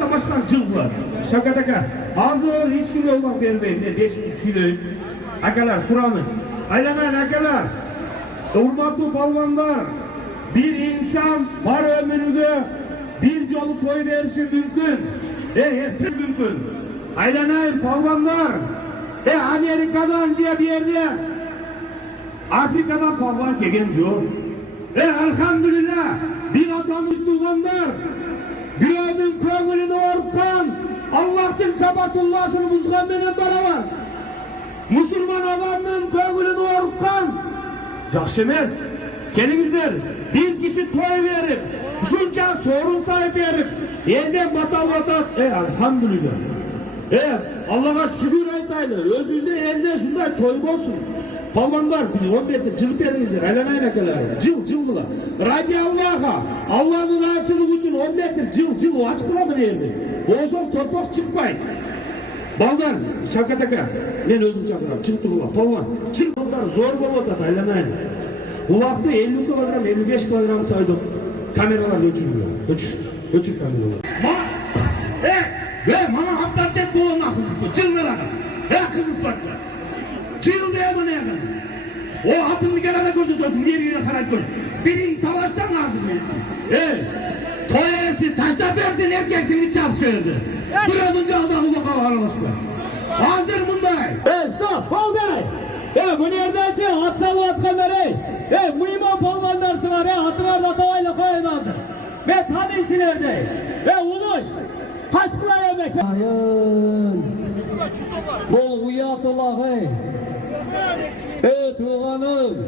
da başkan cılgılar. Şakat aka, hazır hiç kimde olan vermeyin. Ne beşinci sileyim. Akalar sıranız. Aylanayın akalar. Hurmatlı palvanlar. Bir insan var ömrüge bir yolu toy verişi mümkün. Hepsi mümkün. Aylanayın palvanlar. Amerika'dan diye bir yerde Afrika'dan palvan kegen yok. Elhamdülillah bir adamın tuğanlar biradın köngülünü orkan Allah'ın kabatullahını buzgan menen baralar. Müslüman adamın köngülünü orkan yaxşı emas. Kelingizler bir kişi toy verip şunca sorun sahibi verip elden batal elhamdülillah. Allah'a şükür aytaylı. Özünüzde elde şunday toy olsun. Palvanlar biz 10 metre cılık veringizler. Aylanayın akaları. Cıl. Radya Allah'a. Allah'ın açılığı için 10 metre cıl açık kılamın elini. Olsun torpak çıkmayın. Balgar, Şavkat aka. Ben özüm çakıram. Çık durula. Palvan. Çık. Balgar zor boladı aylanayın. Ulakta 50 kilogram, 55 kilogram saydım. Kameralar öçürmüyor. Öçür kameralar. Bana haftar tek bu olmak. Cıllara. Kızılpaklar. Çığıl diye bana yakın. O hatını gelene gözütüyorsun. Yeriye karar gör. Birin talaştan lazım benim. Toyerisi taşla versin erkeksini çapşırdı. Bir önce Allah'ı kavarlaşma. Hazır bunday. Stop. Palday. Bu nereden çık? Atsalı atkanları. Mühimman palmandarsın var. Hatırlarla tavayla koyamadı. Ve taminçilerde. Uluş. Kaşkılaya meşe. Hayın. Bol uyatullahi. Tuğanım.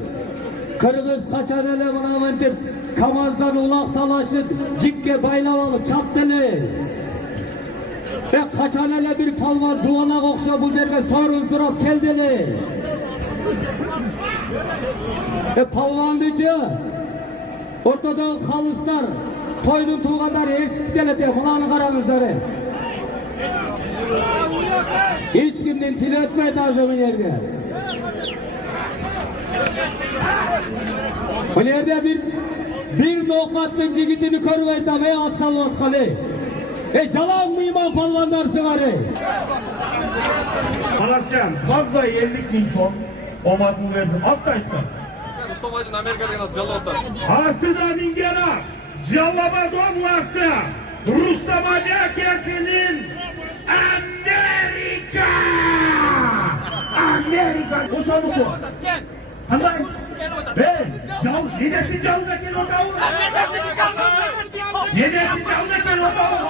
Kırgız kaçan ele buna mentip. Kamazdan ulak talaşıp cikke baylavalı çaptılı. Kaçan ele bir palma duana kokşa bu cerge sorun sırap keldili. Palvandıcı. Ortadan halıstlar. Toydun tuğanları erçitip gelete. Mulağını karanızları. Hiç kimden tili ötmeydi azamın yerde. Bu yerde bir nokatlı cigitini körüveyta veya atsalı atkalı. Calan mıyman palvandarsın arı. Anasyan fazla 50.000 son. Omadını versin. Altta etmem. Rustomacın Amerika'da yalnız calı otar. Astıda mingena. Callaba doğum hasta. Rustomacı kesinin Amerika. O sabuk o. Handay? Nedetli caldaki notavu. Nedetli caldaki notavu.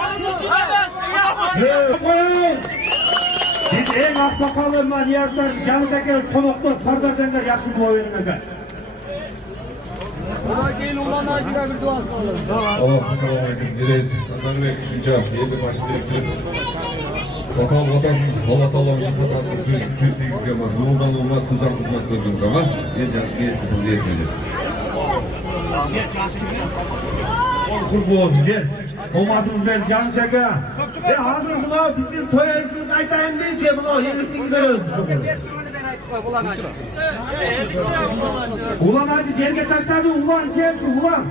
Biz en aksakallı maniyazlar, canı şeker, konuklu, sardacanlar yaşlı boğa verilmez. Buna değil ulan acıda bir duası olur. Selamünaleyküm. Direğiz. Senden ve düşünce yedi başını biriktirip Bakalım vatasın, Allah Allah'mışın vatasını 208 gelmez. Nurdan olmak, kızan kızmak gördüğüm ama niyet kısım diye etmeyecek. Kurbu olsun gel. Olmazsınız ben canı şeker. Hazır buna bizim toyasını kaytayım deyince buna yerlikli gideriyoruz. Ulan hacı cerge taşladı, ulan genç ulan.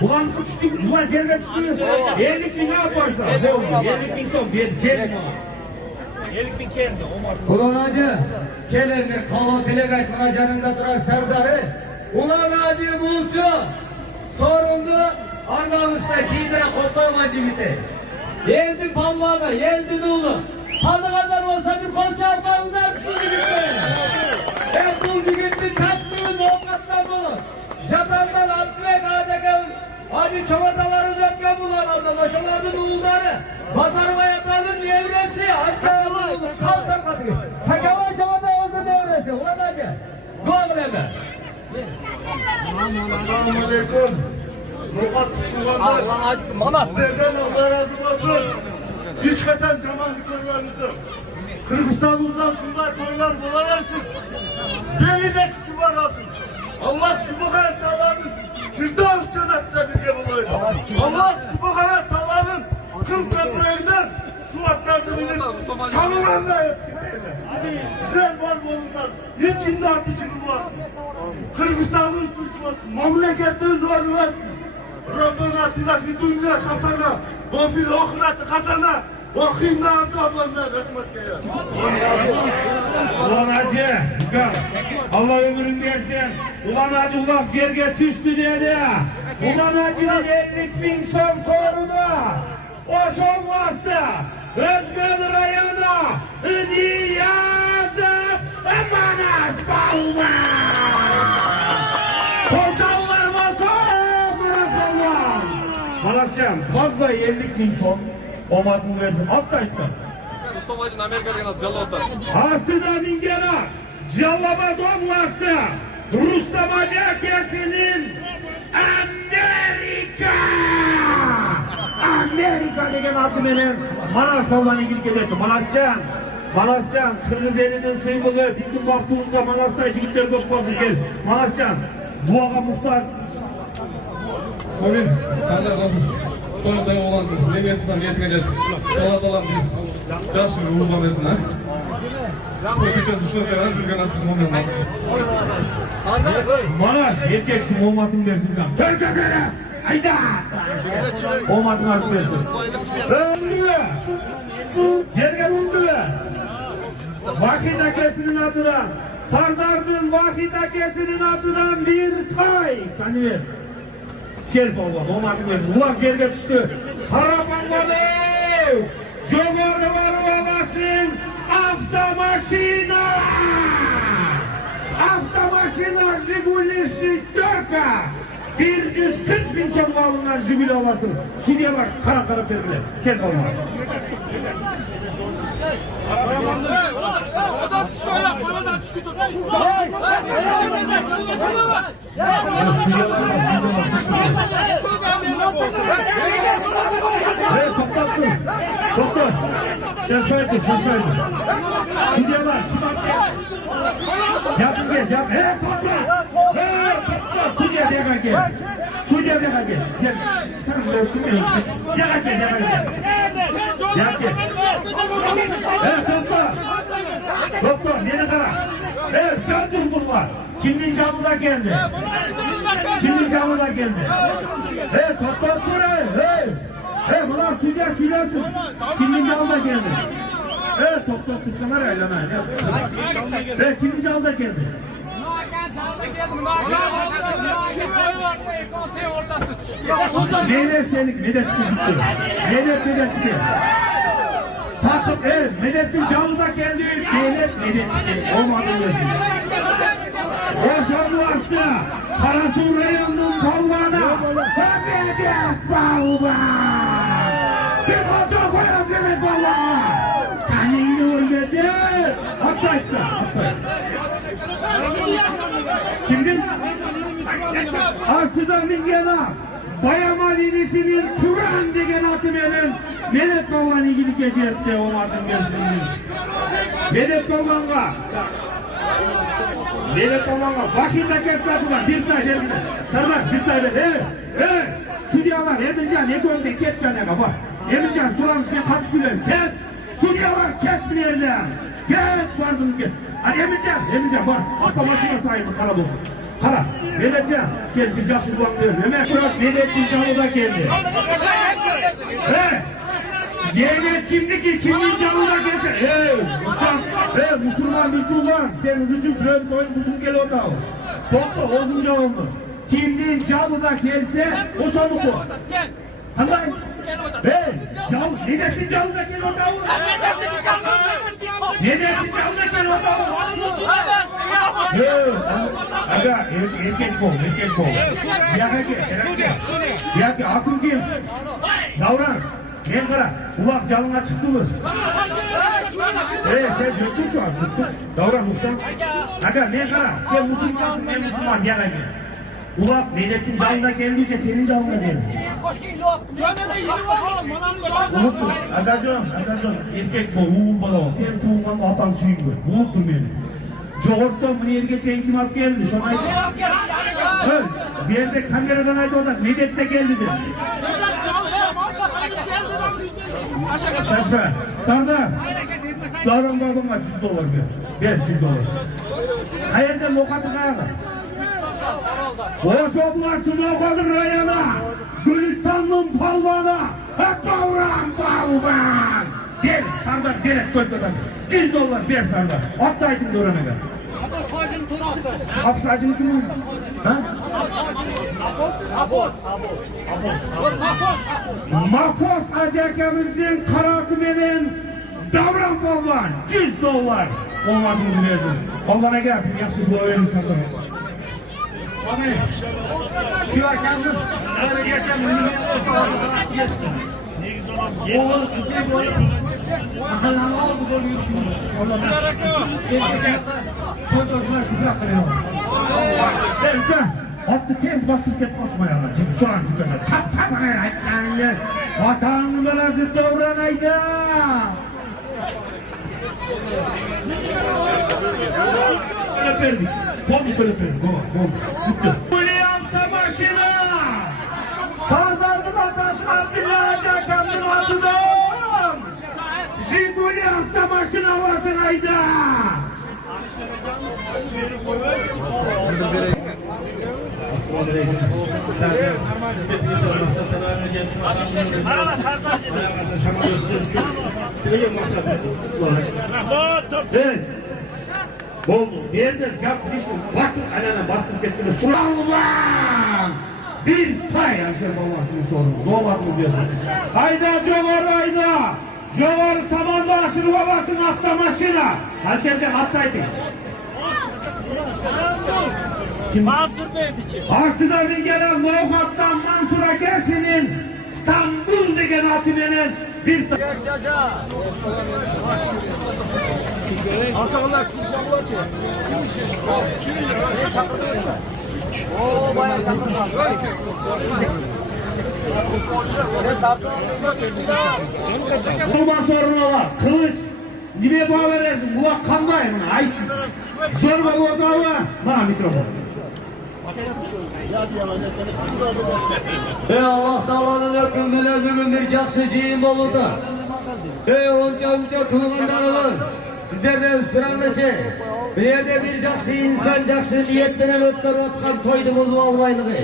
Ulan uçtu, ulan cerge çıktı. 50.000 ne yaparsa. 50.000 son, gelin ona. 50.000 kendi. Ulan hacı, kelirni kalan telegraf müracanında duran serdarı. Ulan hacı bulcu, sorundu, Arnavut'ta kiydire koşmamacı bitti. Yeldin palvanı, yeldin oğlu. Kanı kadar olsa bir kolça yapmanızdan şunu gitti. Bu gitti tatlının avukatlar bulun. Catandan Antmek Ağacak'ın hacı çovataları uzatken bulan aldı. Başalarının uğulları. Bazarıma yatanın devresi. Hasta bulun. Kaltar katı. Takavay çovata oldu devresi. Ulan hacı. Dua bileme. Selamünaleyküm. Lokat tutulanlar. Allah hacı. Manas. Sizlerden Allah razı olsun. Hiç kaçan cemaatliklerinizi. Kırgızistan'dan şunlar toylar bulayarsın. Beni de küçük arasın. Allah Subhanahu Teala'nın Firdevs cennetine birge bulaydı. Allah Subhanahu Teala'nın kıl köprülerinden şu atlardı bilir. Çalılanla etkileyle. Sizler var olunlar. Hiç imdat için bulasın. Kırgızistan'ın tutmasın. Memlekette üzerine versin. ربنا اتنا في الدنيا حسنة وفي الآخرة حسنة وقنا عذاب النار رحمتك يا Ulan Hacı, Hükam, Allah ömrünü versin. Ulan Hacı ulak yerge düştü dedi. Ulan Hacı'nın 50.000 son sorunu. O şovlastı. Özgür Rayana, Niyazı, Manas Balma. Kocalar masa, Manas Balma. Manascan, fazla 50.000 son. O madını versin, altta itti. Rustomacın Amerika degan Jallotar. Aslında Mingera, Callaba Domlastı, Rustam Hacı Akesi'nin Amerika degen adı benim Manas olan ilgili gelirdi. Manascan, Kırmızı elinin sıymığı, bizim baktığımızda Manas'ta yigitler çok bozuk gel. Manascan, duaga muhtar. Amin. Sandar dostum. Toyota'ya olansın. Ne yapsam yetmeyecek. Toyota'lar bir жақсы ruhuma versin ha. Öteceğiz şu kadar жүрген асымыз момын. Manas, erkeksin olmadın versin kan. Törke beni! Hayda! Olmadın artık versin. Öldü! Yerge düştü! Vahid Akesi'nin adına, Sardar'ın Vahid Akesi'nin adından bir tay! Tanıyor. Gel baba, olmadın versin. Ulan yerge düştü. Karabanmadı! Cömörü var olasın! Автомашина! Автомашина Жигули шестерка! 140.000 songa alınan Jiguli alasın. Suriyeler kara verdiler. Gel olma. Hey toplattın. Doktor. Şaşmaydı. Suriyeler. Yapın gel. Hey topla. Suriye diye gel. Sen öldün mü? Gel. Hey doktor, nereye kadar? Hey, döndür bunlar. Kimin camına geldi? Hey, doktor buraya. Hey, bunlar söylesin. Kimin camına geldi? Hey, doktor kızsana eyleme. Hey, kimin camına geldi? Medet gitti. Takıp Medet'in canına geldi. Medet olmadı diyorsun. O şanlı hasta. Karasu reyonunun kolvana. Medet balva. Bir koca koyaz Medet balva. Kanını ölmedi. Hatta. Kimdir? Aslı'dan Mingena. Bayaman inisinin Turan degen atı benim. Medet Balvan ilgili gece etti olmadın gelsin. Medet Balvan'a Vahid Akesi'ne bir tay verin. Serdar bir tay ver. Hey. Suriyalar Emircan ne gördün ket canına bak. Emircan soranız ne kapsüler ket. Suriyalar ket bir yerden. Ket vardın ket. Hadi Emircan bak. Hatta başına sahibi kara dostum. Kara, Medetcan, gel bir жақсы duak verin. Hemen bırak Medet'in canı da geldi. Cennet kimdi ki? Kimin canı da gelsin? Müslüman bir tuğlan. Sen hızıcı prön koyun buzun gel o da. Soktu, ozunca oldu. Kimin canı da gelse, o sonu bu. Handay? Medet'in canı da gel o da. Medet'in canı da gel o da. Aga, erkek bol. Yaka, akıl kim? Davran, men kara, ulak canına çıktı. Sen jöktün şu an, Davran, Muhsan. Aga, men kara, sen Müslümansın, men Müslüman, gel aga. Ulak, Medet'in canına gelince senin canına gelir. Unutma, Agacığım, erkek bol, uğur bala ol. Sen tuğulgan atan suyun gör, unuttum beni. Çoğurttan bunu yerge çeyin kim alıp geldi? Şuna aydı. Bir yerde kameradan aydı oradan. Medet de geldi de. Şaşma. Sardar. Davran babama $100 ver. Ver $100. Hayırda lokatı kayalı. Boş oblastı lokalı rayana. Gülistan'ın palvana, Davran palvan. Bir Sardar direkt koytadan. $100 bir Sardar. Atlaydın da orana kadar. Hapsacını kim olmuş? Ha? Mahpus Acekamızın karatımının Davran palvan. $100. Olmadığını biliyorsun. Palvana gel. Yaxşı bu verir Sardar. Şu akşamın böyle geçen oğul kızı böyle akıllanma oldu böyle yürüyüşünü. Fotoğraflar küfür akılıyor. Evde hattı tez bastık etme açmayalım. Çünkü soğan çıkacak. Çap çap anayla. Vatanın belası davranaydı. Öperdik. Bom öperdik. Bom. Bitti. Ulan başına. Sardar'ın atası Abdullah Acakam'ın adıdan. Jiguli haftabaşını havasın ayda. Evet. Oldu. Yerine yapmışsın. Bakın alana bastırıp etmene. Sulallah. Bir pay Ayşe babasının sorumuz. Olmadınız diyorsun. Hayda Covar hayda. Covar Samandaş'ın babasının haftabaşına. Ayşe'cim atlaydın. Kim? Mansur Bey'di ki. Aslında bir gelen Muhattan Mansur Akersin'in İstanbul degen atımının bir Kurban sorunu var. Kılıç. Niye bağ veresin? Bulak kandayım. Ay zor ve o dava. Bana mikrofon. Ey Allah Teala'nın hükümleri bugün bir caksıcıyım oludu. Ey onca kılgınlarımız, sizlerden sıranlıcı, bir yerde bir caksı insan caksı niyetlenen ötken toydumuz valvaylığı.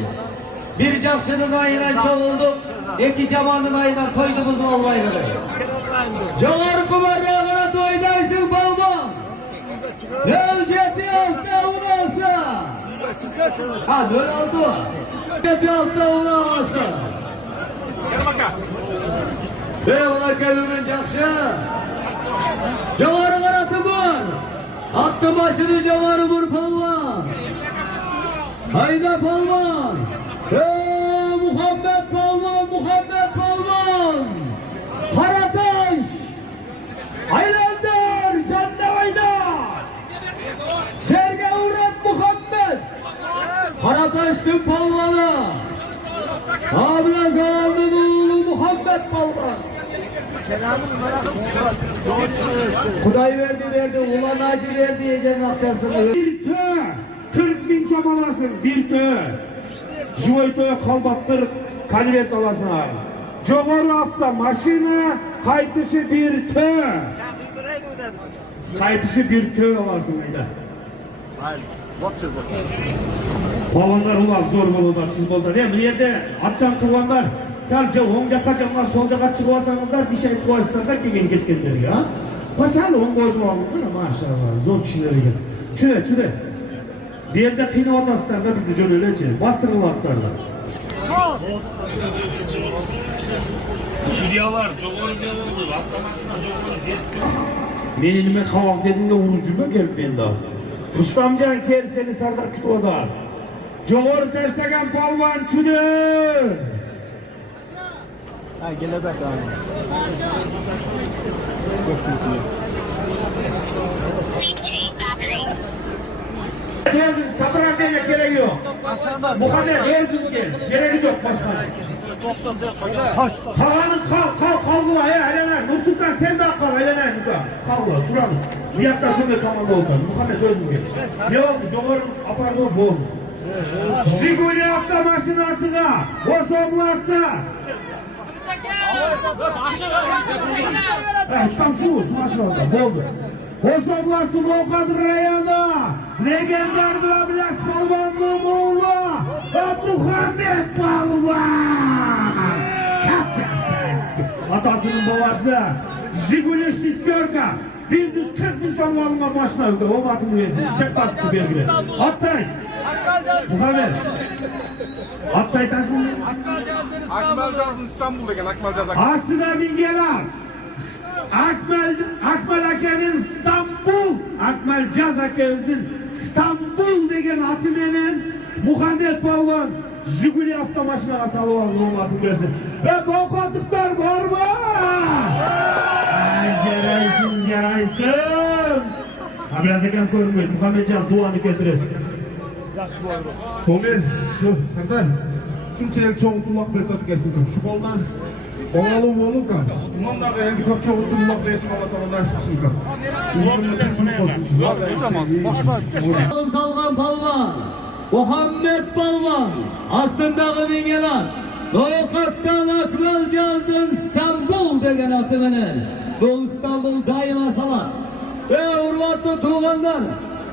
Bir caksının ayından çoğulduk, iki camanın ayından toydumuz valvaylığı. Calar kumarlarına toydaysın balma. Gelceti hafta unası. Ha böyle oldu. Gelceti hafta unası. Eyvallah kelinin cakşı. Cavarı karatı vur. Attı başını cavarı vur palvan. Hayda palvan. Muhammed palvan, Muhammed palvan. Karataş. Aylander, Cannavayda. Cerge Uğrat Muhammed. Karataş'ın palvanı. Abrazan'ın oğlu Muhammed palvan. Kuday verdi, ulan acı verdi yiyeceğin akçasını. Bir tö, 40.000 som alasın, bir tö. Jivoy tö kalbattır, kanivet alasın abi. Joğarı hafta maşina, kaytışı bir tö. Kaytışı bir tö alasın ayda. Babanlar ulan zor bolda, çıl bolda değil mi? Bir yerde atcan kılvanlar, sadece on jaka canlar, sol jaka çıkıvasanızlar bir şey koyasınlar da gelin ketkenler ya. Basal on koydu almışlar maşallah, zor kişileri gel. Çüle. Bir yerde kıyını ortasınlar da biz de şöyle öyle çelik, bastırılı atlarlar. Sürüyorlar, Joğar'ı oldu, atlamasına Joğar'ı yetmiyor. Meni nime kavak dediğinde vurucuma gelip ben daha. Rustamcan gel seni Sardar Kütüva'da. Joğar'ı teştegen palvan çüle. Ha gele bak abi. Yazın, satrançlarına gerek yok. Muhammed yazın gel, gerek yok başkanım. Kalanın kalgıla helene, Nursultan sen de kal helene Nuka. Kalgıla, suranın. Niyattaşın da komanda oldu. Muhammed özün gel. Ne oldu? Joğar'ın apartmanı bu. Jiguli hafta maşinasına, Hoş oblastı. Ustam şu maşina oldu, bu oldu. Hoş oblastı Volkadır rayonu. Legendar Dövüles Palvanlı'nın oğlu Muhammed Palvan. Atasının babası. Jiguli şistkörka. 140 bin son alınma başına öldü. O batını versin. Tek baskı belgili. Attay. Muhammed. Attay tasın. Akmelcaz'ın İstanbul'daki Akmelcaz. Aslında bir gelen. Akmel Ake'nin İstanbul. Akmel Caz Ake'nin İstanbul degen atımenen Muhammed Palvan Jiguli avtomaşına asalı aldı. O batını versin. Ve bokatlıklar var mı? Yaraysın. Ha biraz ekan ko'rinmaydi. Muhammadjon duoni keltirasiz. To'g'ri, shu Sardar. Shunchalik cho'g' uloq berib o'tkazdim. Shu qo'ldan o'g'lim bo'lib-ku. Bundaqa yangi ko'p cho'g' uloq berishni Alloh taolo nasib qilsin. Ularni tinchlik qolsin. Salgan palvan, Muhammed palvan, astındagı mingeler, Noyakat'tan Akmelcaz'ın İstanbul degen atımının. Bu İstanbul daima salat. Hurmatlı tuğanlar,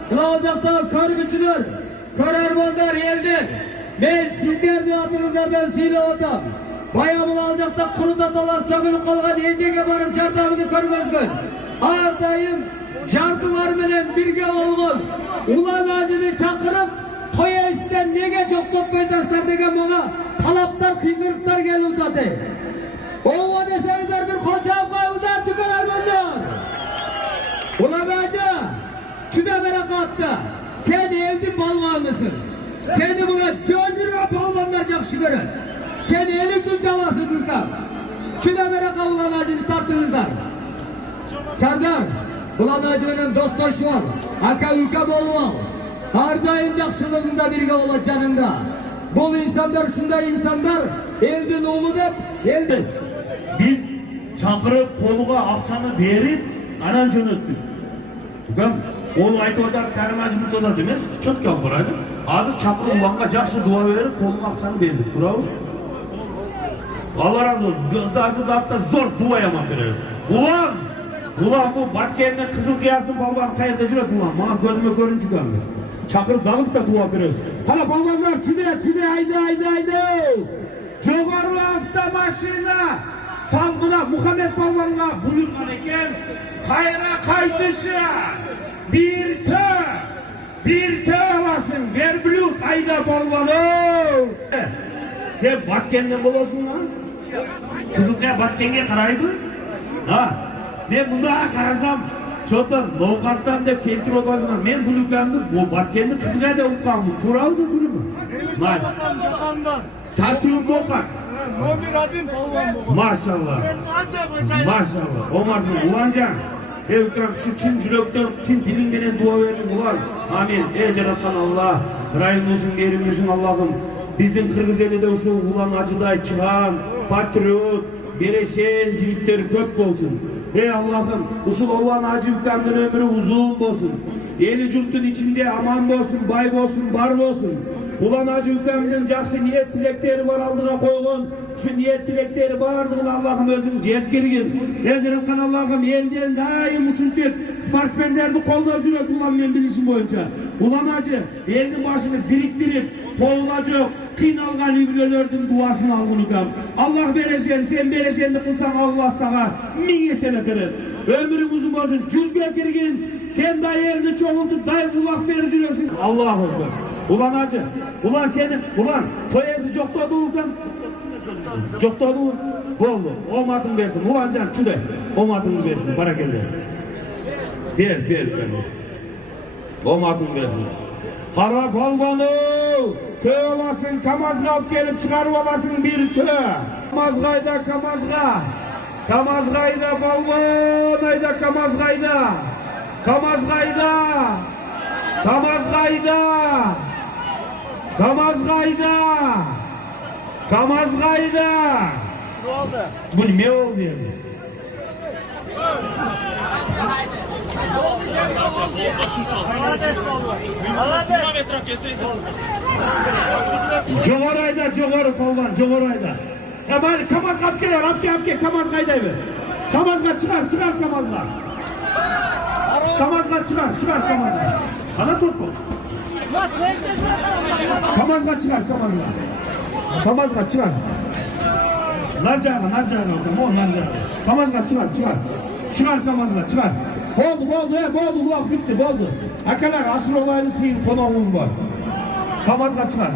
kılacakta kar güçlür, kararmanlar eldir. Ben sizlerdi atınızlardan siylavatam. Bayamıl alacakta kuruda talasla bilip kalgan ecege barım çardağını körmezgün. Ardayım cardılar bilen birge olgun. Ulan ağacını çakırıp toya isten nege çok toplaytaslar degen bana talaplar, kıygırıklar gelin zaten. Ova desenizler bir koçam koyuzlar çıkarlar bunlar. Ulan ağacı, şuna berakatta, sen evde balvanlısın. Seni buna gözüne balvanlar yakşı görür. Sen eli için çalasın Gürkan. Şuna beraka ulan ağacını tarttınızlar. Serdar, ulan ağacının dostoşu var. Aka ülke bolu var. Her daim yakşılığında birge olacak canında. Bol insanlar, şunday insanlar, elden oğlu hep, elden. Biz çakırıp koluğa akçanı verip anan jönöttük. Tukam, onu aytып атат Karim Hacı da demez, çok yapıraydı. Hazır çakırıp ulanға жақсы dua verip koluğa akçanı verdik. Bravo. Allah razı olsun. Zazı da hatta zor dua yamak veririz. Ulan bu Batken'den kızıl kıyasın balbanı kayırda jürek ulan. Bana gözüme görün çıkan. Çakırıp dağıp da dua veririz. Hala balbanlar çüde haydi. Joğarı avtomaşina salgına Muhammed Balvan'a buyurgan eken kayra kaydışı bir tö alasın ver bülük ayda Balvan'ı. Sen Batken'den bolasın lan. Kızılkaya Batken'e karaydı. Ha, ben bunda karasam çoğdan Novgat'tan da keltirip otasınlar. Ben bülükemdi bu Batken'de Kızılkaya da uqqanmı. Turaldı durumu. Tatlı bokat. Maşallah. Maşallah. Omar'ın ulancan. Evden şu Çin yürekten, Çin dilinden dua verdim ulan. Amin. Ey Cenab-ı Allah. Rahim olsun, verim olsun Allah'ım. Bizim Kırgız elinde şu ulan acıday çıkan, patriot, bereşen jigitler köp olsun. Ey Allah'ım, uşul olan acı yüklemden ömrü uzun olsun. Eli yurtun içinde aman olsun, bay olsun, bar olsun. Ulan acı yüklemden jakşı niyet tilekleri var aldığa koygun. Şu niyet tilekleri bardığını Allah'ım özün jetkirgin. Ecremkan Allah'ım elden daim uçuntep sportsmenlerdi kolda jürek ulan men bilişim boyunca. Ulan acı elin başını biriktirip kolgacı kıynalgan ügülölördün duasını algınıkam. Allah bereşen, sen bereşenli kılsan Allah sana mine sene kırır. Ömrün uzun olsun, cüzge kirgin. Sen dahi elini çoğultup dahi bulak verir jüresin. Allah'ım. Ulan acı, ulan senin, ulan toyası çok da doğukan. Çok da doğu, boldu. O matın versin, ulan can çüde. O matını versin, barakelli. Ver. O matını versin. Kara palvanı, köy olasın, Kamazga alıp gelip çıkarıp olasın bir köy. Kamazgayda, Kamazga. Kamazgayda palvan, ayda Kamazgayda. Kamazgayda. Bu ne oldu yani? Jogorayda palvan, Jogorayda. Ya bari Kamazga alıp gel, apke Kamazgayda ver. Kamazga çıkar Kamazga. Kamazga çıkar Kamazga. Kana topu. Kamazga çıkar. Kamazga çıkar. nar jağı, nar jağı. Kamazga çıkar. Çıkar kamazga, çıkar. Boldu, ulak bitti, boldu. Akalar, asıl olaylı sizin konuğumuz var. Kamazga çıkar.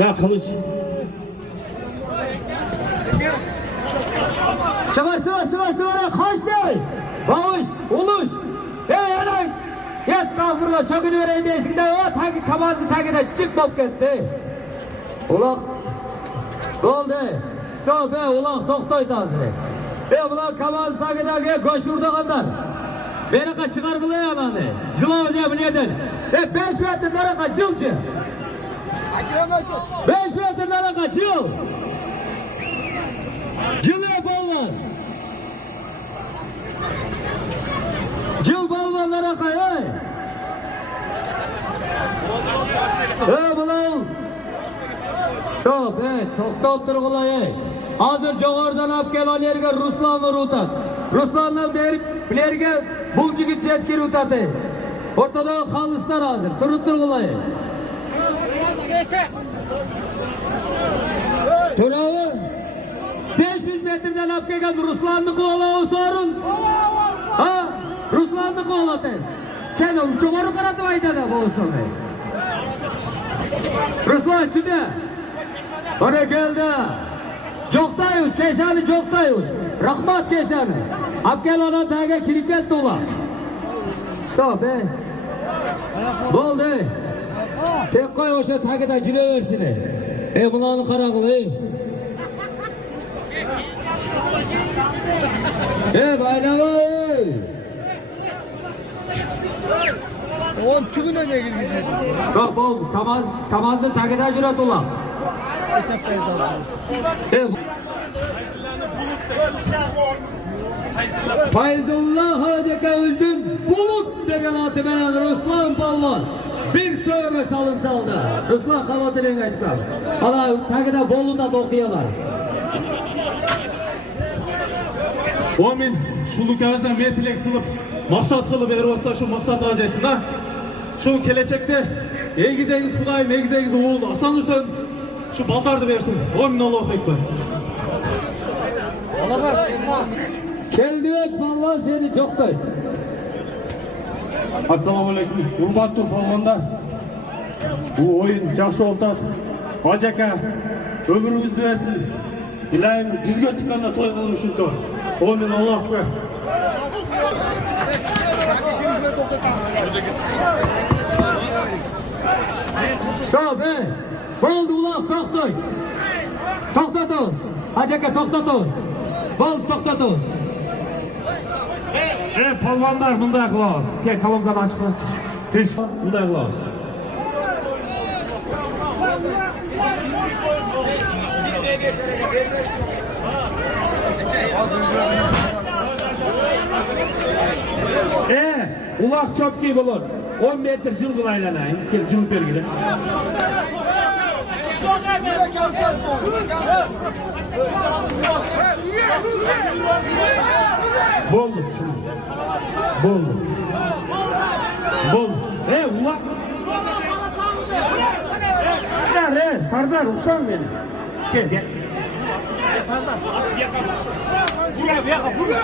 Ya kılıç. Çıkar. Kaç şey. Bağış, uluş. Anay. Yet kafırla sökün öğrendi eskiden. O taki kamazın takine çık bop gitti. Ulak. Ne oldu? Stop ulak toktaydı hazır. Ulan kamazın takine koşurdu kadar. Beni çıkar kılıyor ananı. Cıla hocam nereden? 5 metre nereye cılcı. 5 metre nereye cıl. Cıl ballar. Cıl ballarlara kay. Bulan. Stop toktap dur kılay. Hazır joğardan ap gel o nereye Ruslan'la rutat. Ruslan'la bilerge bulcu gidecek ki rutatı. Ortada halıslar hazır. Turuttur kılay. Turağı 500 metreden ap gel Ruslan'lı kovala o sorun. Ha? Ruslan'lı kovalatın. Sen çoğarı karatı vayda da bu olsun. Ruslan çıdı. Bana geldi. Çoktayız, keşanı çoktayız. Rahmat keşanı. Abgel ona taga kiriket dola. Stop Boldu. Tek koy o şey tagida cile versini. Bunların karakılı. Baynağı. On tügüne ne girmeyecek? Stop bol. Tamazda tagida cile dola. Fayzullah Hacıka Üzdün Bulut degen atı benen Ruslan Palvan bir tövbe salım saldı. Ruslan kalatırın aytıklar. Allah takıda Bolu'da dokuyorlar. Omin şulu kağıza metilek kılıp maksat kılıp eri olsa şu maksat alacaksın da. Şu kelecekte egizeniz Kudayım, egizeniz oğul asanlı söz şu baldardı versin. Omin Allahu Ekber. Keldiyek Palvan seni çok da. Assalamu alaikum. Hurmatlı palvanlar. Bu oyun жақсы oltat. Hacaka ömrünüzü versin. İlayim dizge çıkanda toy kılın үшін toy. Omin Allah Ekber. Stop Boldu ulaq toqtoy. Toqtatız. Hacaka toqtatız. Boldu toqtatız. Palvanlar mınдай kılavuz. Gel kalımdan açık. Düş. Mınдай kılavuz. Ulaq çok ki bulur. 10 metre cılgıl aylanayım. Gel cılgı belgili. Boldu şimdi. Boldu. Ulaq. Sardar usan beni. Gel. Buraya.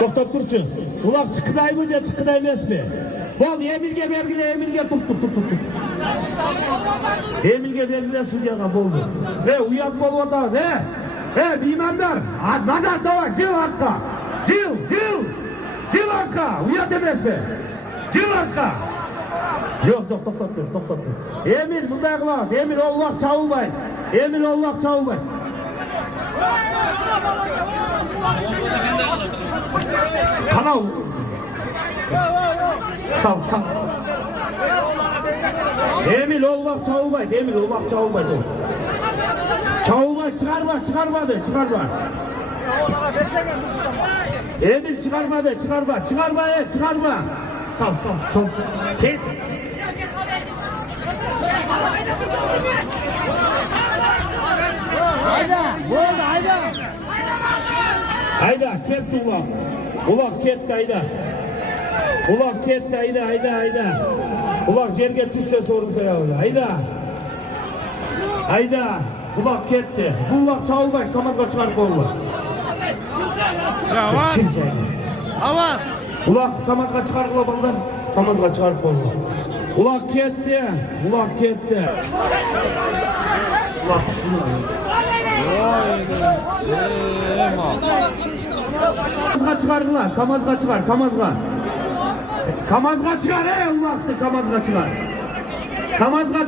To'xtab turchi. Uloq chiqidaymi, chiqiday emasmi? Bol Emilga belgila, Emilga tur. Emilga belgila sudyaga bo'ldi. Uyat bo'lyapmiz, beymandar. Nazar davay, jil orqa. Jil orqa. Uyat emasmi? Jil orqa. Yo'q, to'xtab tur. Emil bunday qilamiz. Emil Alloh chavilmaydi. Kanal. Sal. Emil Alloh chavilmaydi. Chavilmaydi, chiqarma. Emil çıkarma de, çıkarma. Çıkarma. Sal. Kes. Hayda, ketdi ulaq. Ulaq ketdi, hayda. Ulaq ketdi, hayda. Ulaq yerga tushsa so'rinsa yavru, hayda. Ulaq ketdi. Bu ulaq chavulmay, kamazga chiqarib qo'ydi. Avaz. Ulaq kamazga chiqarib qo'ydi, kamazga chiqarib qo'ydi. Ulaq ketdi. Ulaq tushdi. Kamazga çıkar. Kamazga çıkar Allah'tı kamazga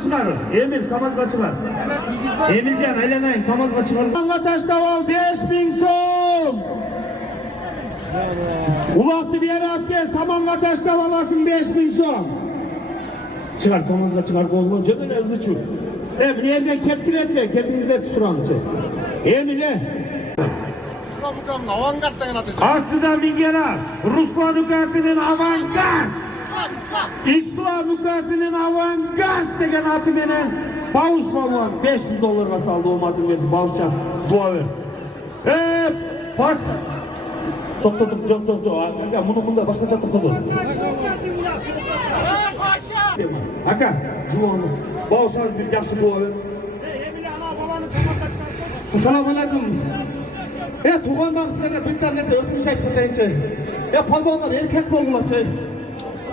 çıkar. Emil kamazga çıkar. Emilcan aylanayın kamazga çıkar. Kamazga taştaval 5000 so'm. Ulaktı bir yere at gel samanga taştaval alasın 5000 so'm. Çıkar kamazga çıkar kolunu cebine hızlı çık. Emil yerden ketkilecek kendinizde tuturanlıcı. Emil'e. Aslında mingera Ruslan ülkesinin avantgard İslam ülkesinin avantgard degen atı menen Bavuş balvan $500 saldı o matın versin Bavuşça dua ver. Pas Top yok bunu başkaça topladı. Aka Cumhur'un Bavuş'a bir yakşı dua ver. Assalamu alaikum. Tuğandan sizlerine bir tane nerse ötmüş ayıp deyince. Palvanlar erkek olmalı.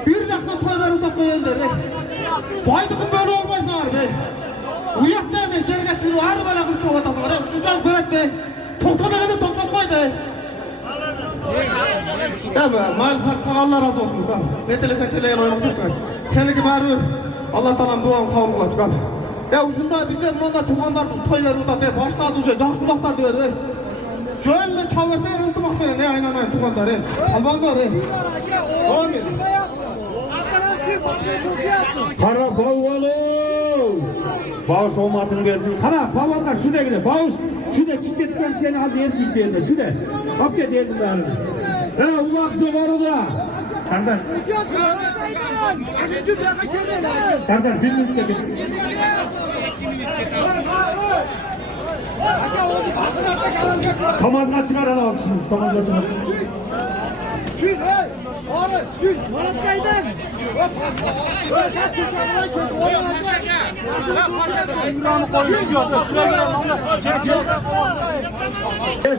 Bir yakına toy ver utak koyuldur. Baydıkın böyle olmaz abi. Uyak deme, cerge çürü, ağrı bana kırçı ovatası var. Ucak bırak de, toktanağını toktan koy de. Maalesef Allah razı olsun. Metelesen teleyen oynamasın. Seni gibi ağrıyor. Allah tanam duam kavun kılat. Ucunda bizde bundan tuğanlar toy ver utak de. Başladı uca, cahşulaklar diyor. Şöyle çalırsa ırıltımak verin, ne aynen tuğanlar. Albanlar. Amin. Kara pavvalı. Bağış olmadığını gelsin. Kara pavvallar çüdekle. Bağış çüdek çıktıktan seni az yer çıktı yerine. Çüdek. Kapke değildim ben. Ulaktı var o da. Serdar bir minütte geçin. Kamazga çıkar ana bak şimdi. Kamazga çıkar.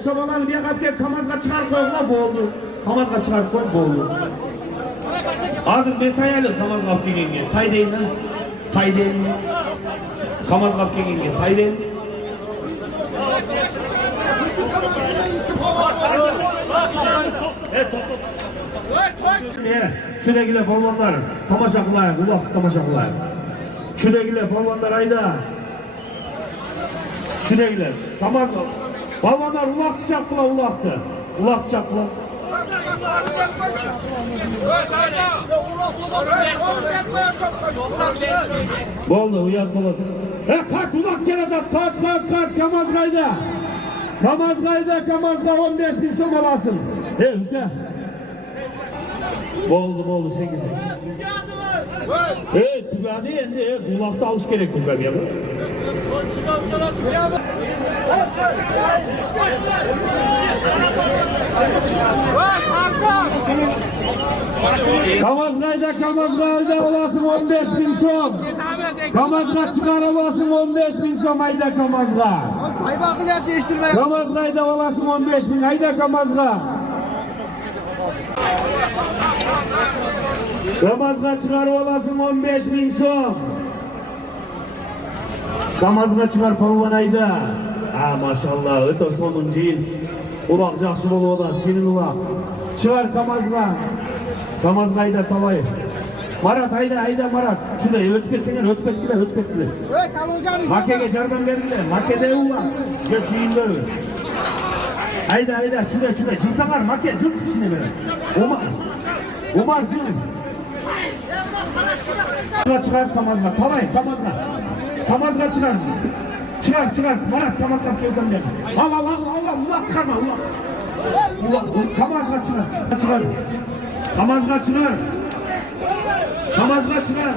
Şobalar diye kapıya kamazga çıkar koyma boğuldu. Kamazga çıkar koy boğuldu. Hazır mesaiyalı kamazga kapıya gelin. Tay deyin ha. Tay deyin. Kamazga kapıya gelin. Tay deyin. Çüdekile balvanlar tamaşa kılayın, ulak tamaşa kılayın. Çüdekile balvanlar ayda. Çüdekile, tamaz balvanlar ulak çapkıla ulaktı. Ulak çapkıla. Boldu, uyat boldu. Kaç ulak gel adam, kaç, Kamazgay'da. Kamazga 15.000 so'm olasın. Hüke. Boldu 8. Tügadi endi kulakta alış gerek bu kadar. Kamazgay'da olasın 15.000 so'm. Kamazga çıkar olasın 15.000 so'm ayda Kamazga. Kamazgay'da olasın 15.000 ayda Kamazga. Kamazga çıkar olasın 15.000 so'm. Kamazga çıkar palvan ayda. Maşallah öte sonuncu yıl. Ulak жақşı bolu da şirin ulak. Çıkar Kamazga. Kamazgay'da talay. Marat ayda Marat. Şurada ötbettiler. Makke'ye jardan verdiler. Makke'de ulak. Götüyünler. Ayda şurada. Cılsalar Makke cıl çıkışını verin. Umar cıl. Çıkar Kamazga. Talay Kamazga çıkar. Çıkar. Marat Kamazga köyden verin. Al ulak çıkarma ulak. Kamazga çıkar. Kamazga çıkar. Kamazga çıkar.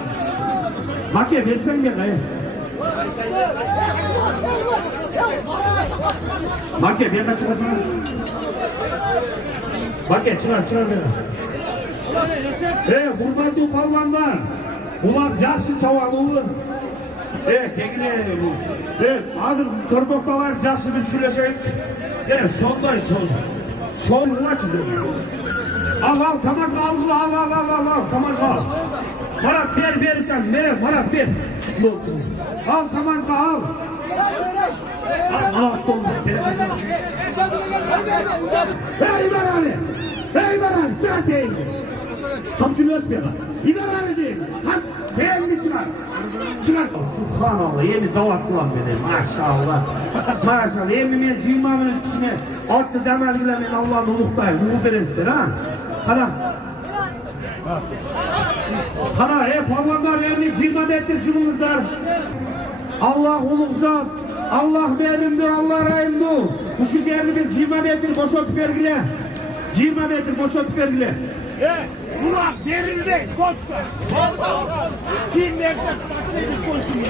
Make versen gel hayır. Make bir kaç çıkarsana. Make çıkar beni. Buradan da palvanlar. Bunlar жақсы çavalığı. Kegine bu. Hazır kırpoktalar жақсы bir süreşeyik. Sonday söz. Son açacak. Al kamazga al kamazga al. Marat ver sen Marat ver. Al kamazga al. Al stol. Hey Baran çak hey. Kamçını örtmeye bak. İber değil. Tam beğenli çıkar. Subhanallah yeni davat kılan beni. Maşallah. Yemin cimamının içine attı demel bile ben Allah'ın unuktayım. Uğur beresler ha. Kana palvanlar yemin cimad ettir cımınızlar. Allah uluk zat. Allah benimdir, Allah rahimdir. Bu şu yerini bir cimad ettir, boşaltıp vergile. Cimad ettir, boşaltıp vergile. Ulan verildi koçlar. Kim verse taksaydı koçunu.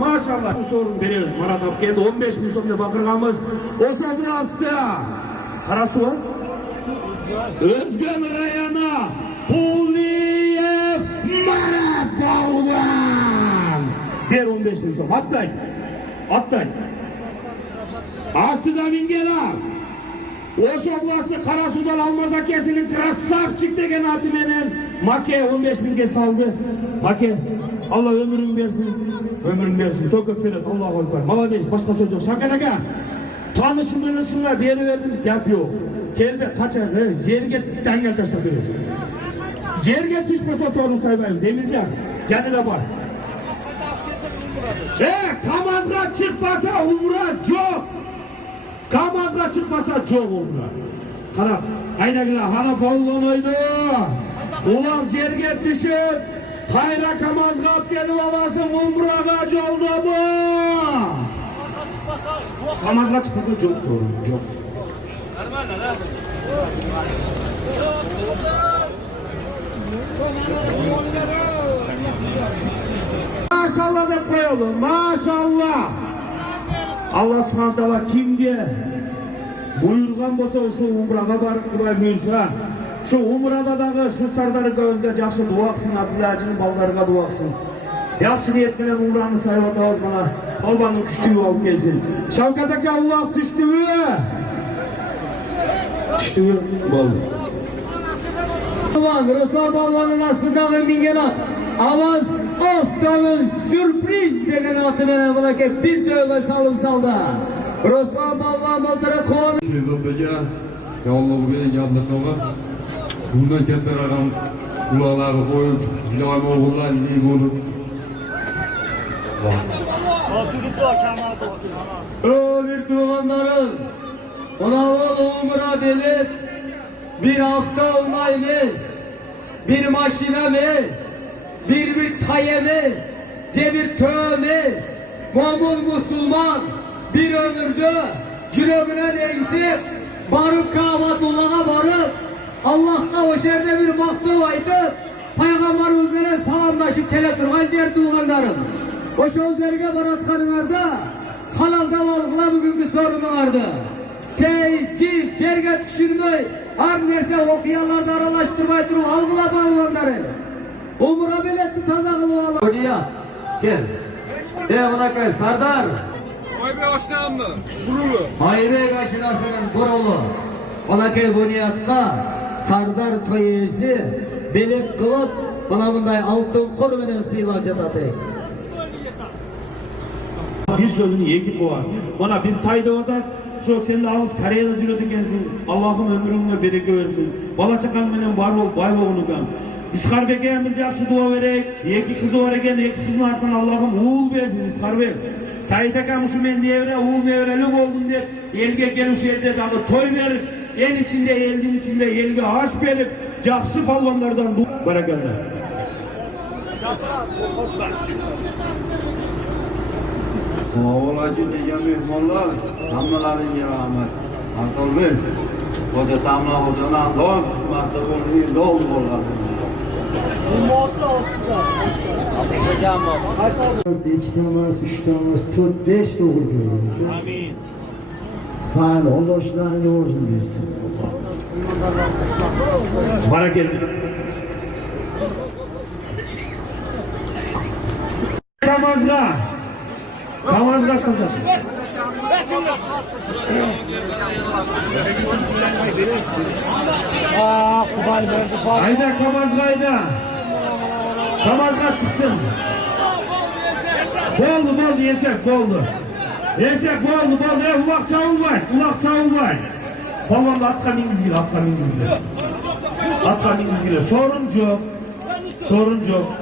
Maşallah. Bu sorun veriyoruz. Marat abi geldi 15 bin somda bakırgamız. Oşadır astı. Karası var. Özgün Rayana. Puliyev Marat Balvan. Ver 15 bin som. Attay. Astıda Vingela. Oş oblası Karasu'dan Almaz Akesi'nin Krasavçık degen adı menen Make 15 binge saldı. Make Allah ömrün versin. Töküp verin Allah'a ekber. Malades başka söz yok. Şakan aga. Tanışımlarına beri verdim. Yap yok. Kelbe kaçar. Cerge dengel taşla veriyoruz. Cerge düşmese sorun saymayız. Emircan. Canı da var. Kamazga çıkmasa umra yok. Kamazga çıkmasa çok olur. Karab, kaynakla hana palvan oydu. Ulan cerget düşün. Kayra kamazga gelip alasın umraga yolda bu. Kamazga çıkmasa çok sorun. Çok. Maşallah da koyalım. Maşallah. Allah subhanahu kimge buyurgan bolsa şu umraga barıp Kuday buyursa şu umrada dağı şu sardары gözge жақсы дуа кылсын Абдуллажының балдарга дуа кылсын. Жақсы ниет менен умраны сайып атабыз мына Албанын күчтүү алып келсин. Шавкат ака Аллах күчтүү болду. Ruslan Balvan'ın aslında mingen at. Avaz Aftan'ın sürpriz degen atı menen bulaket bir tövbe salım salda. Ruslan Balvan baldırı konu. Şehzadega ya Allah bu beni yandırmağa. Bundan ketar ağam kulağları koyup ilahim oğullar iyi bulup. Ömür tuğanların ona umra bilip bir hafta olmayımız, bir maşinemiz, bir tayemiz, bir tövemiz, mamul Müslüman bir ömürdü, yüreğine değsip, barıp Kâbatullah'a varıp, Allah'ta o şerde bir baktı aytıp, Peygamberimiz bilen salamlaşıp kele turgan yer tuğanlarım. O şol yerge baratkanlarda, halalda balıkla bugünkü sorunu vardı. Teycil, yerge düşürmey, her nerse okuyanlarda aralaştırmay durup algıla bağlanları. Umura biletti taza kılığı Allah. Oraya gel. Bırakın Sardar. Aybe aşağımda. Burulu. Aybe aşırasının burulu. Olakay bu niyatka Sardar toyesi belek kılıp bana bunday altın kor menen sıyılap jatadı. Bir sözünü yekip var. Bana bir tayda orada şu sen de ağız kariyada jüröt ekensin. Allah'ım ömrüңө bereke versin. Bala çakan menen bar bol bay boğunukan. İskarbek'e bir jakşı dua verek. Eki kızı var eken, eki kızın arttan Allah'ım uğul versin İskarbek. Sait akam şu men devre uğul devrelik oldum dep elge gelip şu yerde dağı toy verip el içinde eldin içinde elge aş verip jakşı palvanlardan barakallah. Sağ olasın degen mehmonlar, hammalarınga rahmat. Sardor Bey, Hoca Tamla Hocadan doim xizmatda bo'lib, endi oldi bo'lgan. İkimiz, üçtemiz, 4-5 doğru görüyoruz. Amin. Fayda, Allah'ın yolculuğunu versin. Barakel. Kamazga. Kamazga kazan. Hayda Kamazga hayda. Kamazga çıksın. Boldu yesek boldu. Yesek boldu. Ulak çavul var. Babamda atka mingizgili. Atka mingizgili. Sorun yok.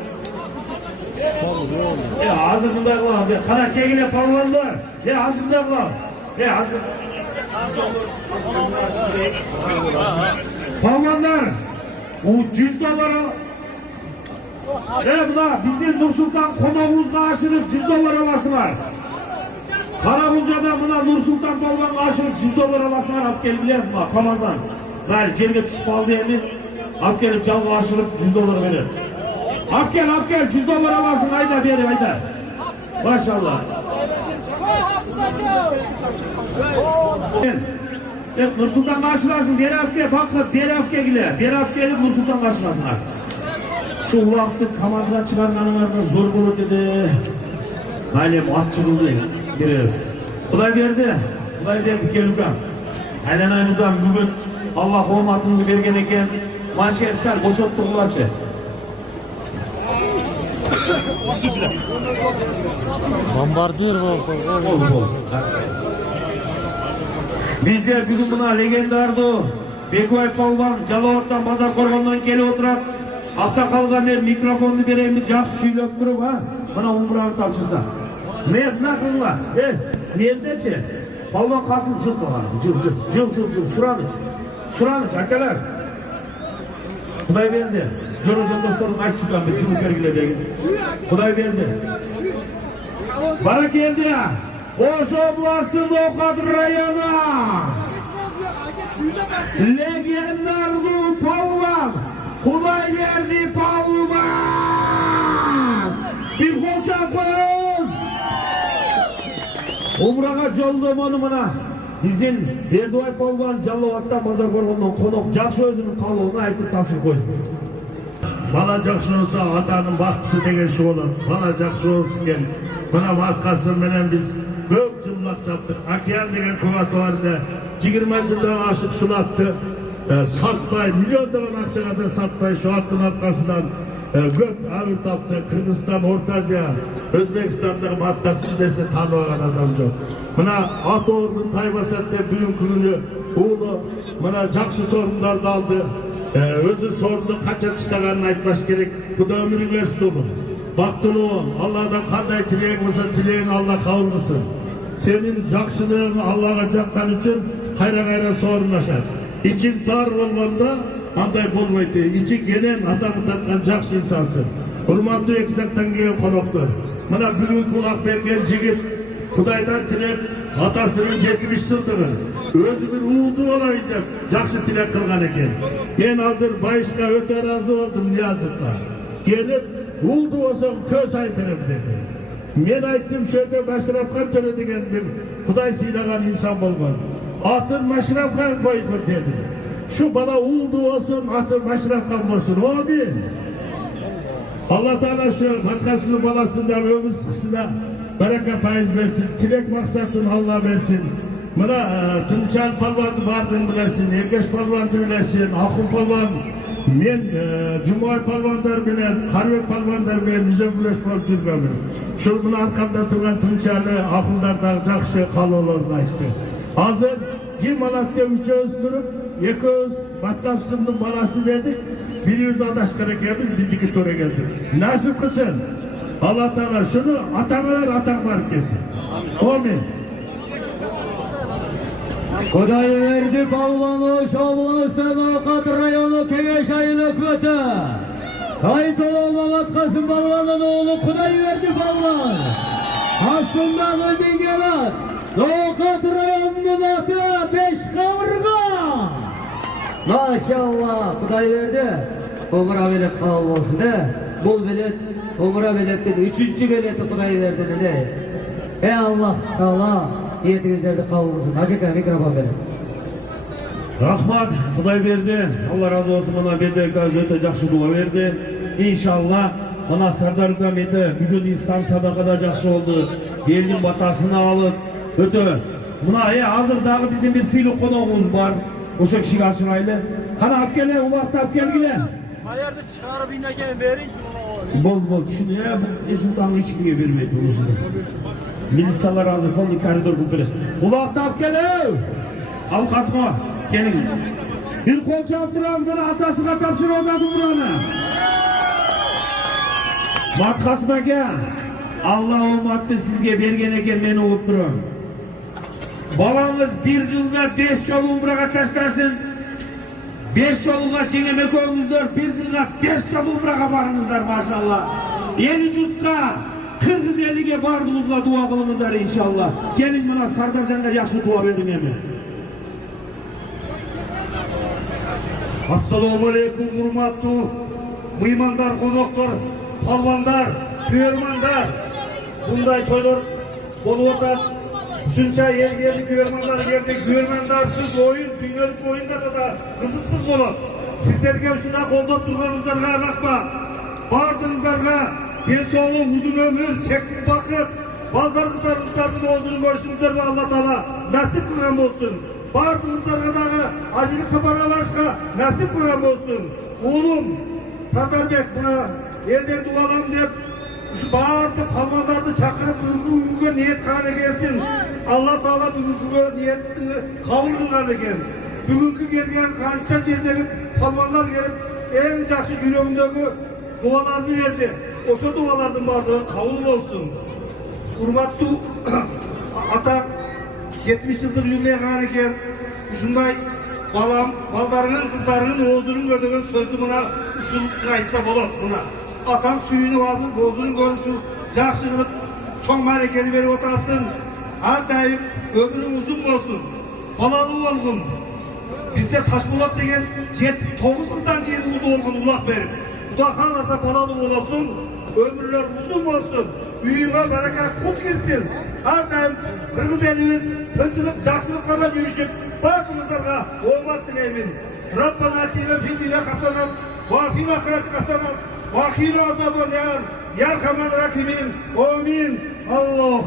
Hazır bunday qilamiz. Qana kelinglar palvonlar. Hazır bunday qilamiz. Hazır. Palvonlar, u $100 buna bizning Nursulton qonog'imizga ashirib $100 olasizlar. Qarag'unjada buna Nursulton palvonga ashirib $100 olasizlar. Olib kelib bilan buna Qamazdan. Mayli yerga tushib qoldi endi. Olib kelib jalga ashirib $100 beradi. Olib kel $100 olasın hayda beri hayda. Maşallah. Nursultan karşılasın beri hafke bakıp beri hafke gile. Beri hafke gelip Nursultan karşılasınlar. Şu vakti Kamazdan çıkarganlarına zor bulur dedi. Malum at çıkıldı biraz. Kuday verdi gelirken. Helen aynudan bugün Allah olmatını bergen eken. Maşer sen boşalttı kulaçı. Bombardier oldu. Bizler bugün buna legendardı. Bekuay Palvan Jalovat'tan Bazar Korgon'dan kelip oturup Aksakalga men mikrofonu bereyim deb жақсы süylep durup ha. Bana umurağını tapşırsa. Ne kılma? Neredeçi? Palvan kalsın cıl kalan. Cıl. Suranış akalar. Kuday verdi. Jono dostlarım ayt çıkan bir cıl kergiledi. Kuday verdi. Bana geldi ya. Oş oblastın Okadır rayonu. Legendarlı Palvan. Kuday verdi Palvan. Bir kol çarpınız. Umrağa jolda monumuna. Bizden Berdoğay Palvan Jalovat'tan Bazar Korgon'dan konuk жақсы özünün kalığını aytıp tapşırıp koysun. Bana жақсы olsa atanın baktısı degen şu olur. Bana жақсы olsun gel. Bana markası menen biz көп жыллап çaptık. Океан деген kuvvet vardı. 20 yıldan aşık sulattı. Satpay, milyondan akçaga da satpay şu hattın arkasından көп avır taptı. Kırgızistan, Orta Azya, Özbekistan'da markası dese tanıyan adam yok. Buna at oğlunun Taybaset'te büyük gününü oğlu buna жақсы sorunlardı aldı. Özü sorunu kaç atıştağını aytmaş gerek. Bu da ömrü versin oğlum. Baktın oğul, Allah'dan kanday tileğin olsa tileğin Allah kabul kılsın. Senin жақсылığını Allah'a jakkan için kayra sorunlaşar. İçin tar olganda андай bolmaydı. İçi genen adamı tatkan жақсы insansın. Hurmatlı iki jaktan kelген konoklar. Buna bugün kulak bergen jigit Kudaydan tilep atasının 70 yıldığın özü bir uğuldu olayın dep жақсы tilek kılgan eken. Ben hazır bayışka öte razı oldum Niyazık'la. Gelip uğuldu olsam köz ayfırım dedi. Men ayttım şöyle Maşrafkan töre degen bir Kuday sıylagan insan bolman. Atın Maşrafkan koydur dedi. Şu bana uğuldu olsun atın Maşrafkan olsun. O bir. Allah Teala şu Fatkası'nın balasından ömür sıksına baraka payız versin, tilek maksatın Allah versin. Buna Tınçan palvanı vardın bilesin, Ergeç palvanı bilesin, Akun palvan, men Cumay palvanlar bilen, Karvek palvanlar bilen bize güleş bolup жүрgөнмүн. Şol buna arkamda turgan Tınçan'ı, Akunlardan жақсы kalolorunu ayttı. Hazır kim alatya üçöz durup, eköz Batkası'nın balası dedik, 100 adaşkar ekemiz bildiki töre geldik. Nasip kılsın. Allah Teala şunu atan var kesin. Amin. Kuday verdi Palvanı Şoblastın Okadır rayonu Kengeş ayını hükmeti. Kayıt olan Mamat Kasım Palvan'ın oğlu Kuday verdi Palvan. Aslında ödüngeler. Doğukat rayonunun atı 5 kavurga. Maşallah Kuday verdi. Umra bilet kabul olsun de. Bul bilet Umra bilet dedi. 3. bileti Kuday verdi dedi. Ey Allah Allah niyetinizlerde kabul olsun. Hacıka mikrofon verin. Rahmat, Kuday berdi. Allah razı olsun, bana berdi. Öte жақсы dua verdi. İnşallah bana Sardar Hükümeti bugün insan sadakada жақсы oldu. Elin batasını alıp öte. Buna hazırдағы bizim bir sıylı konağımız var. Oşa kişiyi açıraylı. Kana ap gele, ulaqta ap gelgile. Ayarda çıkarıp inegen verin ki Bol şunu ya, bu Sultan'ı hiç kimeye vermedi bunu. Milisalar hazır, kolunu koridor kupere. Ulaqta ap gele. Al kasma, gelin. Bir kol çaptıraz bana atasıga tapşır odadı buranı. Mat kasma gel. Allah o matты sizge bergen eken meni uğup durun. Balanız bir yılda 5 yol umraga taştasın. 5 yolga çekemek olunuzlar, bir yılga 5 yol umraga barınızlar maşallah. 50 jutka, Kırgız eliге bardığınızga dua kılınızlar inşallah. Gelin bana Sardarcan'a yaxşı dua verin hemen. Assalamu alaikum hurmatlı mıymandar, konoklar, palvandar, köyermandar. Bunday toylar bolup otat. Şunça yer geldi, köyermanlar geldi. Köyermandarsız oyun, dünyalık oyunda da kızıksız bolup. Sizlerge şuna koldop durganızlarga rahmat. Bardığınızlarga densoğluğu, uzun ömür, çeksiz bakıp baldarınızların oğzunu görüşünüzlerle Allah Teala nasip kılgan olsun. Bardığınızlarga dağı acılık sabana başka nasip kılgan olsun. Oğlum Sardarbek buna elden dualam deyip şu bağırdı palmanlardı çakırıp uyguya niyet kılgan ekensin. Allah Teala bugünkü niyetini kabul kılgan eken. Bugünkü gelgen kança yerdeki palmanlar gelip en жақсы yüreğimdeki dualarını verdi. Oşo dualardan bardığı kabul olsun. Hurmatlı ata 70 yıldır yürüyen eken şunday baldarının, kızlarının, oğuzunun gördüğün sözlü buna uşun ayısta olur buna. Atam suyunu alsın, oğuzunun görüşü, жақсılık, çoğ hareketi verip otasın. Her daim ömrün uzun olsun. Balalı olgun. Bizde Taşpolat degen 9 kızdan diye buldu olgun ulak verip. Bu da kalmasa balalı olasın, ömürler uzun olsun. Büyüme, bereket, kut girsin. Her daim Kırgız elimiz tınçılık, жақсılıklarla yürüşüp bakımızlarga olmak dileğimin. Rabbana atina fid dunya hasenat ve fil ahireti hasenat ve qina azaban nar. Ya Erhamer Rahimin. Amin. Allahu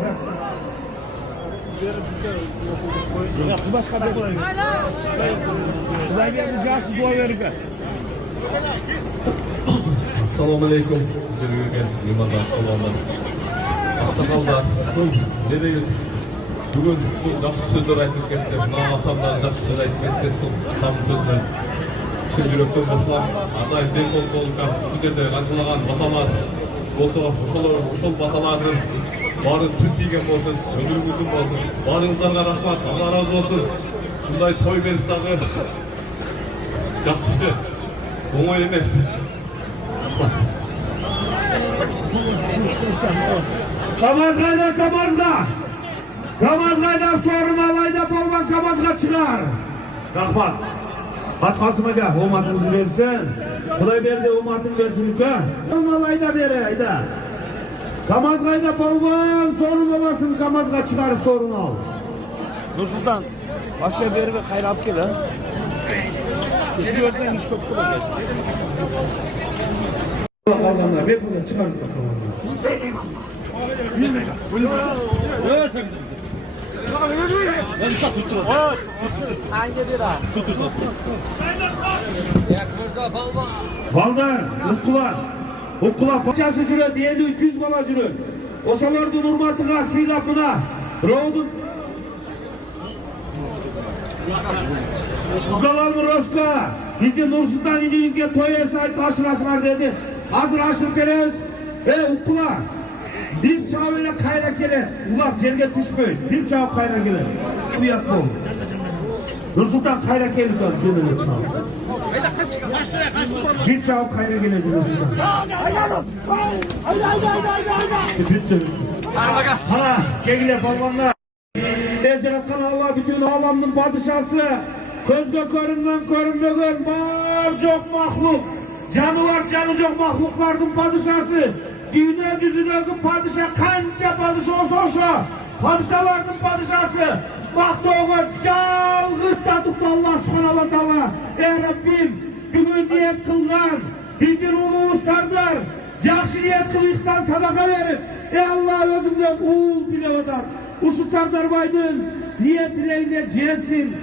ekber. Assalamu alaikum. Limandan, Allah'dan. Aksakallar, ne deyiz? Bugün bu жақсы sözler aytıp ketти. Mına atamdan жақсы söz aytıp ketти. Tam sözler. Çin yürekten boşlar. Adayım den kolkan. Sizlerde kançılagan batalar. Bolsa uşol batalarının bari tüt tiygen bolsun, ömürün uzun bolsun. Barınızlarga rahmat, Allah razı olsun. Bunday toy beriştagı жақсы işler. Oңой emes. Kamazgayda kamazda. Kamazgayda sorun alayda palvan kamazga çıkar. Rahmat. Hat kasıma gel, omatınızı versin. Kuday berdi, omatın versin ülke. Sorun alayda beri ayda. Kamazgayda palvan sorun alasın, kamazga çıkarıp sorun al. Nursultan aşağı beri ve kayrat gel ha. Şu görsen hiç köpkü var. Allah kalganlar, ver buradan çıkarız bakalım. Baldar, Ukkula, paçası jüre, diğerli 300 bala jüre. Oşalardı hurmatıga sıylap buna. Roğudun. Ukalanı Roska, bizi Nursultan ilimizge toy esayip aşırasılar dedi. Hazır aşırı kerez. Ukkula. Bir çağıyla kayra gele, ulak yerge düşmüyor. Bir çağ kayra gele. Uyat bu. Nursultan kayra gele kan cümle çağ. Bir çağ kayra gele Nursultan. Bitti. Hala kegile balvanlar. Eceratkan Allah bütün alamın padişası. Közge görünen görünmegen var çok mahluk. Canı var canı çok mahluklardan padişası. Dünya yüzündeki padişah kanca padişah olsa padişahlardan padişası. Baktı oğul calgız tatıktı Allah subhanahu wa ta'ala. Ey Rabbim bugün niyet kılgan bizim ulu ustalar yaxşı niyet kıl ihsan sadaka verip ey Allah özümden uğul dile odan. Uşu Sardar Baydın niyet dileğine celsin.